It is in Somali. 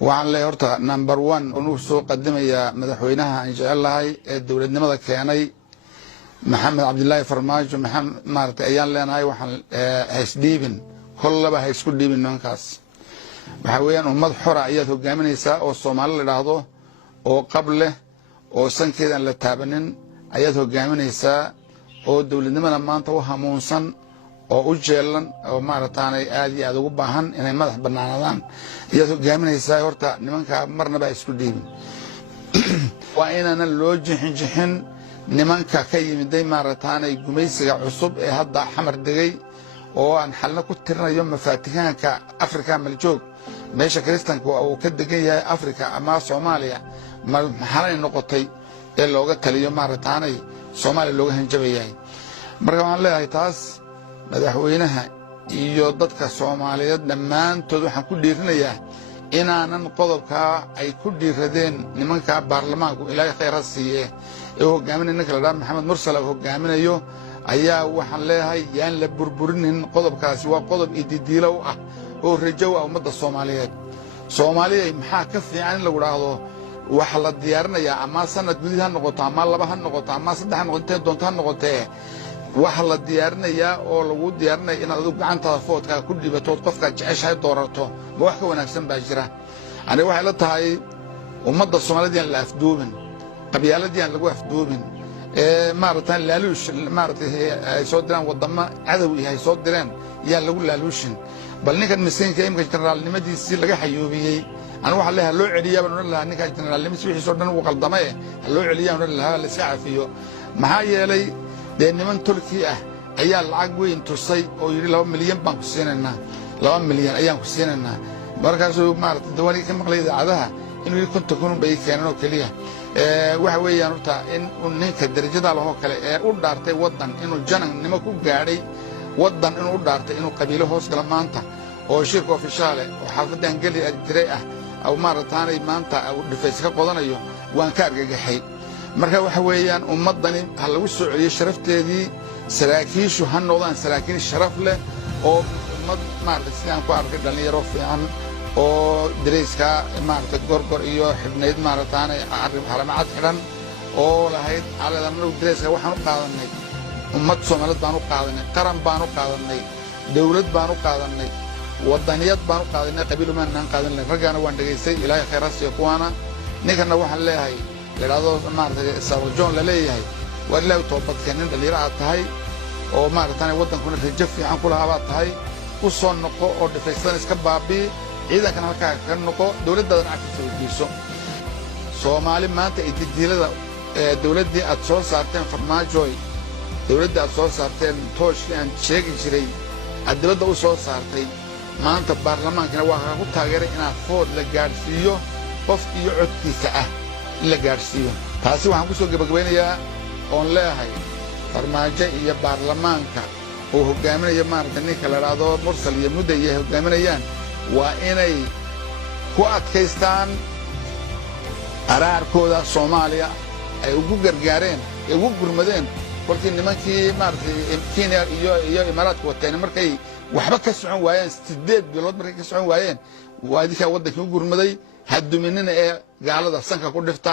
waxaan leeyahay horta number 1 uu soo qadimaya madaxweynaha aan jecelahay ee dawladnimada keenay maxamed cabdullaahi farmaajo maartay ayaan leenahay waxaan haysdiibin kollaba ha isku dhiibin ninkaas waxa weeyaan ummad xora ayaad hogaaminaysaa oo Soomaali la yiraahdo oo qable oo sankeedan la taabanin ayaad hogaaminaysaa oo dawladnimada maanta u hamuunsan oo u jeelan oo maartaanay aad iyo aad ugu baahan inay madax banaanadaan ayaad hogaaminaysaa horta nimanka marnaba isku dhiibin waa inaan loo jixin nimanka ka yimiday maartaanay gumaysiga cusub ee hadda xamar degay oo aan xalna ku tirinayo mafaatihaanka Afrika maljoog meesha kristanku oo ka degan yahay Afrika ama Soomaaliya maxay noqotay ee looga taliyo maartaanay Soomaaliya looga hanjabayay marka waxaan leeyahay taas madaxweynaha iyo dadka Soomaaliyeed dhamaantood waxaan ku dhiirinayaa inaanan qodobka ay ku dhiiradeen nimanka baarlamaanku ilaahay khayr ha siiye ee hogaaminaya ninka la Maxamed Mursal oo hogaaminayo ayaa waxaan leeyahay yaan la burburinin qodobkaasi waa qodob ididiilow ah oo rajow ah ummadda Soomaaliyeed maxaa ka fiican in lagu raahdo waxa la diyaarinayaa ama sanad gudaha noqoto ama laba ha noqoto ama saddex ha noqoto doonta ha noqotee waxa la diyaarinayaa oo lagu diyaarinayo in aad gacantaada foodka ku dhibato qofka jeceshahay doorato ma wax ka wanaagsan baa jira aniga waxay la tahay ummadda Soomaaliyeed la afduubin qabyaaladii aan lagu afduubin maartaan laaluush maartay ay soo diraan wadamo cadow yahay soo direen yaa lagu laaluushin bal ninkan miskiinka imka generaalnimadiisii laga xayuubiyay aan waxa leeyahay loo celiyaa baan la ninka generaalnimadiisii wixii soo dhan uu qaldamay loo celiyaa aan la la saafiyo maxaa yeelay niman Turki ah ayaa lacag weyn tusay oo yiri 2 milyan baan ku siinayna 2 milyan ayaan ku siinayna markaas uu maartay dawani ka maqlay idaacadaha inuu konto kun bay keenano kaliya waxa weeyaan horta in ninka darajada loo kale ee u dhaartay wadan inuu janannimo ku gaaray wadan inuu u dhaartay inuu qabiilo hoos gala maanta oo shirka ofishaale oo xafadan gali diray ah aw maartaanay maanta uu dhifays ka qodanayo waan ka argagaxay marka waxa weeyaan ummadani ha lagu soo celiyo sharafteedii saraakiishu ha noqdaan saraakiil sharaf leh oo ummad maartay sidaan ku arkay dhalinyaro fiican oo dariiska maartay gorgor iyo xibneed maartaanay arrin xaramad xiran oo lahayd caladan loo dariiska waxaan u qaadanay ummad Soomaaliyeed baan u qaadanay qaran baan u qaadanay dawlad baan u qaadanay wadaniyad baan u qaadanay qabiil ma aan qaadanay ragana waan dhageysay ilaahay khayraas iyo kuwana ninkana waxaan leeyahay leeyahay maartay Sarjon la leeyahay waa ilaahay toobad keenin dhalinyaro tahay oo maartay wadankuna rajo fiican ku lahaa tahay u soo noqo oo dhifaysan iska baabi ciidankan halka ka noqo dawladda cagta wadiiso Soomaali maanta idilada dawladda aad soo saarteen farmaajo dawladda aad soo saarteen tooshkii aan sheegi jiray adabada u soo saartay maanta baarlamaankana waa ku taageeray in food la gaarsiiyo qof iyo codkiisa ah la gaarsiiyo taasi waxaan ku soo gabagabeynayaa oo leeyahay farmaajo iyo baarlamaanka oo hogaaminaya maartay ninka la raado Mursal iyo Muddo iyo hogaaminayaan waa inay ku adkaystaan araarkooda Soomaaliya ay ugu gargaareen ay ugu gurmadeen kolkii nimankii maartay Kenya iyo Imaaraadka wateen markay waxba ka socon waayeen 8 bilood markay ka socon waayeen waa idinka wadankii u gurmaday haduminina ee gaalada sanka ku dhifta